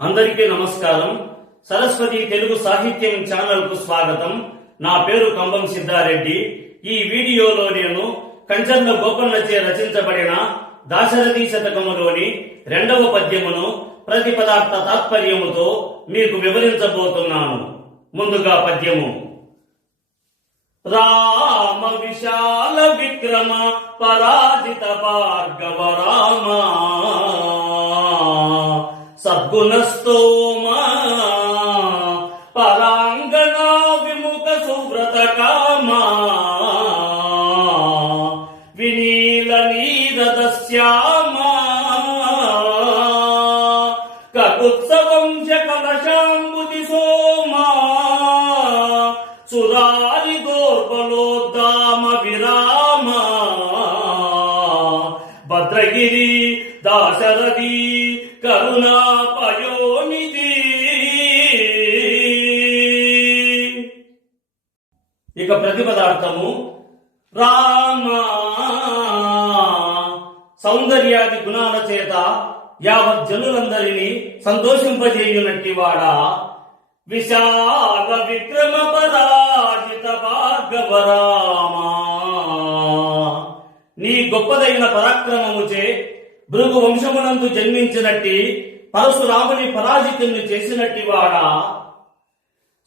అందరికీ నమస్కారం. సరస్వతి తెలుగు సాహిత్యం ఛానల్ కు స్వాగతం. నా పేరు కంబం సిద్ధారెడ్డి. ఈ వీడియోలో నేను కంచర్ల గోపన్నచే రచించబడిన దాశరథి శతకములోని 2వ పద్యమును ప్రతిపదార్థ తాత్పర్యముతో మీకు వివరించబోతున్నాను. ముందుగా పద్యము. రామ విశాల విక్రమ పరాజిత భార్గవ రామ సద్గుణస్తోమ పరాంగణా విముఖ సువ్రత కామ వినీల నీరద శ్యామ కకుత్సవంశ కలశాంబుది సోమ సురారి దోర్బలోద్దామ విరామ భద్రగిరి దాశరథి కరుణాపయోనిధి. ఇక ప్రతిపదార్థము. రామ సౌందర్యాది గుణాల చేత యావత్ జనులందరినీ సంతోషింపజేయునట్టి వాడా. విశాల విక్రమ పరాజిత భార్గవ రామ నీ గొప్పదైన పరాక్రమముచే భృగు వంశమునందు జన్మించినట్టి పరశురాముని పరాజితుని చేసినట్టి వాడా.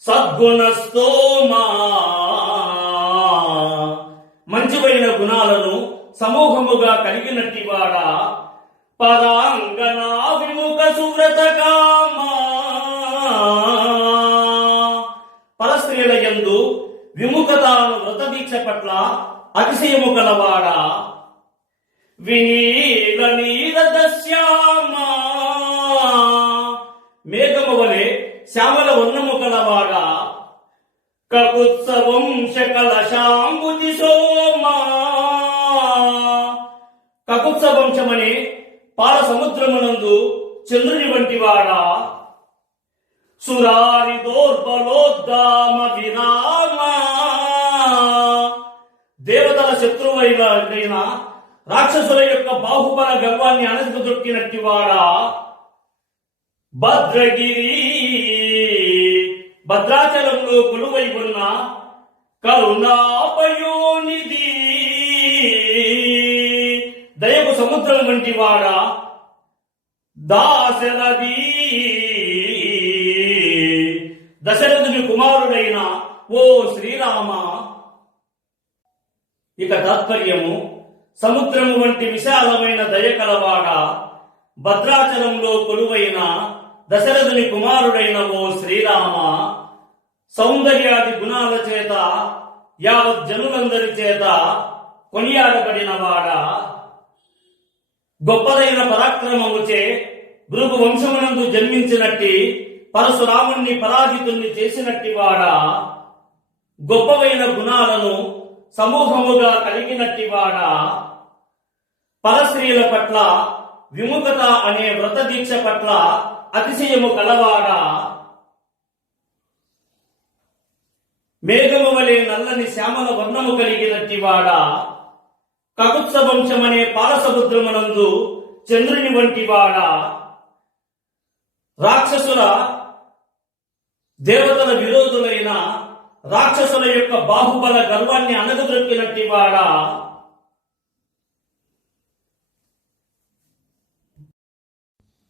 సద్గుణస్తోమా మంచివైన గుణాలను సమూహముగా కలిగినట్టి వాడా. పరాంగణా విముఖ సువ్రత కామ పరస్త్రీల యందు విముఖతాను వ్రత దీక్ష పట్ల అతిశయము గలవాడా. వినీల నీరద శ్యామ మేఘము వలె శ్యామల వర్ణము కలవాడా. కకుత్సవంశ కలశాంబుది సోమ కకుత్స వంశమని పాల సముద్రమునందు చంద్రుని వంటి వాడా. సురారి దోర్బలోద్దామ విరామ దేవతల శత్రువైన రాక్షసుల యొక్క బాహుబల గర్వాన్ని అణచిదొక్కినట్టి వాడా. భద్రగిరి భద్రాచలంలో కొలువై ఉన్న కరుణాపయోనిధి దయకు సముద్రం వంటి వాడా. దాశరథి దశరథుని కుమారుడైన ఓ శ్రీరామ. ఇక తాత్పర్యము. సముద్రము వంటి విశాలమైన దయ కలవాడా. భద్రాచలంలో కొలువైన దశరథుని కుమారుడైన ఓ శ్రీరామ. సౌందర్యాది గుణాల చేత యావత్ జనులందరి చేత కొనియాడబడిన వాడా. గొప్పదైన పరాక్రమముచే భృగు వంశమునందు జన్మించినట్టి పరశురాముణ్ణి పరాజితుణ్ణి చేసినట్టి వాడా. గొప్పవైన గుణాలను సమూహముగా కలిగినట్టి వాడా. పరస్త్రీల పట్ల విముఖత అనే వ్రత దీక్ష పట్ల అతిశయము కలవాడా. మేఘము వలె నల్లని శ్యామల వర్ణము కలిగినట్టి వాడా. కకుత్స వంశమనే పాలసముద్రమునందు చంద్రుని వంటి వాడా. రాక్షసుల దేవతల విరోధులైన రాక్షసుల యొక్క బాహుబల గర్వాన్ని అణగదొక్కినట్టి వాడా.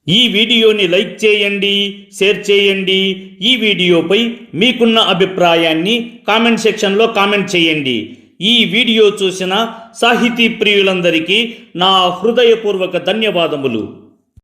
ఈ వీడియోని లైక్ చేయండి, షేర్ చేయండి. ఈ వీడియోపై మీకున్న అభిప్రాయాన్ని కామెంట్ సెక్షన్లో కామెంట్ చేయండి. ఈ వీడియో చూసిన సాహితీ ప్రియులందరికీ నా హృదయపూర్వక ధన్యవాదములు.